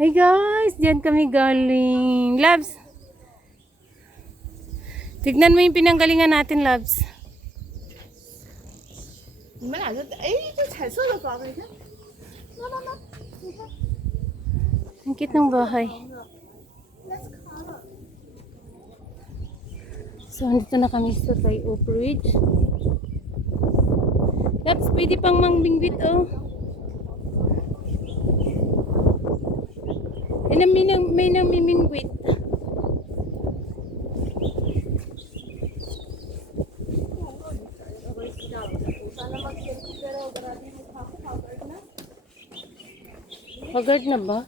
Hi guys, diyan kami galing. Labs, tignan mo yung pinanggalingan natin, Labs. 你们俩就哎，这彩色的房子，你看，妈，你看 Ang cute ng bahay. ，Let's color。 So, andito na kami sa Thai Oak Ridge. Labs, pwede pang mangbingwit, oh. May namimingwit. Haggard na ba?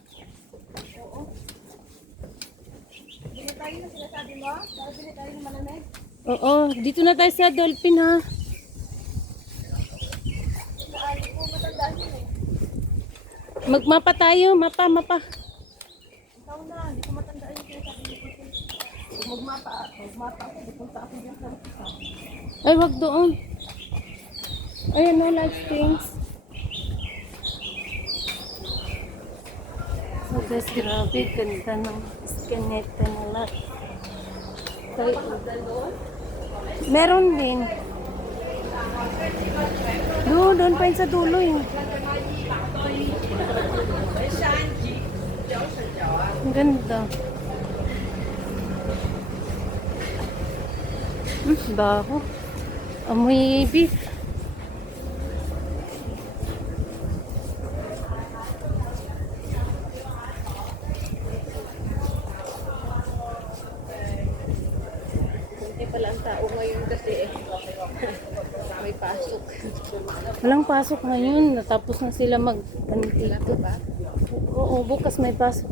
Bili tayo na sinasabi mo? Para bili tayo ng malamig? Oo, dito na tayo sa Dolphin, ha. Ay, po matandaan yun eh. Magmapa tayo, mapa. Ikaw na, hindi ko matandaan yung sinasabi mo. Magmapa ako, pupunta ako dyan sa isa. Ay, wag doon. Ayan, no life things. So guys, grabe, ganda ng iskaneta nila. Meron din. Doon pa yun sa dulo eh. Ang ganda. Baho. Amoy beef. Hindi pala ang tao ngayon kasi may pasok. Walang pasok ngayon. Natapos na sila mag-antito. Oo, bukas may pasok.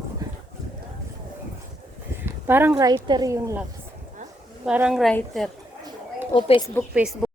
Parang writer yun, Lax. Parang writer. O Facebook.